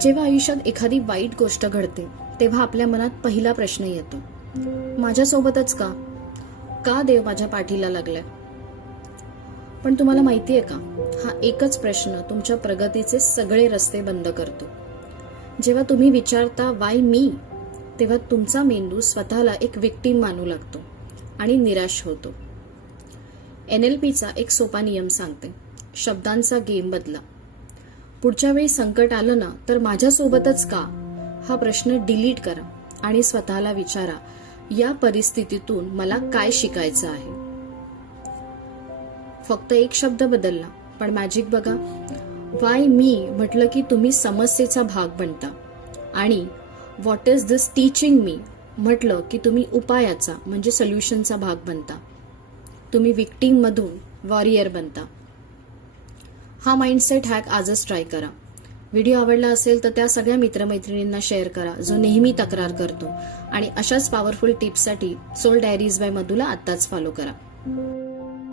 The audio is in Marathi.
जेव्हा आयुष्यात एखादी वाईट गोष्ट घडते तेव्हा आपल्या मनात पहिला प्रश्न येतो, माझ्यासोबतच का? का देव माझ्या पाठीला लागलाय? पण तुम्हाला माहितीये का, हा एकच प्रश्न तुमच्या प्रगतीचे सगळे रस्ते बंद करतो. जेव्हा तुम्ही विचारता वाय मी, तेव्हा तुमचा मेंदू स्वतःला एक विक्टीम मानू लागतो आणि निराश होतो. NLPचा एक सोपा नियम सांगते, शब्दांचा गेम बदला. पुढच्या वेळी संकट आलं ना तर माझ्यासोबतच का हा प्रश्न डिलीट करा आणि स्वतःला विचारा, या परिस्थितीतून मला काय शिकायचं आहे. फक्त एक शब्द बदलला पण मॅजिक बघा. वाय मी म्हटलं की तुम्ही समस्येचा भाग बनता आणि what is this teaching me म्हटलं की तुम्ही उपायाचा म्हणजे सोल्युशनचा भाग बनता. तुम्ही विक्टीम मधून वॉरियर बनता. हा माइंडसेट हॅक आजच ट्राय करा. व्हिडिओ आवडला असेल तर त्या सगळ्या मित्रमैत्रिणींना शेअर करा जो नेहमी तक्रार करतो, आणि अशाच पॉवरफुल टिप्ससाठी सोल डायरीज बाय मधुला आत्ताच फॉलो करा.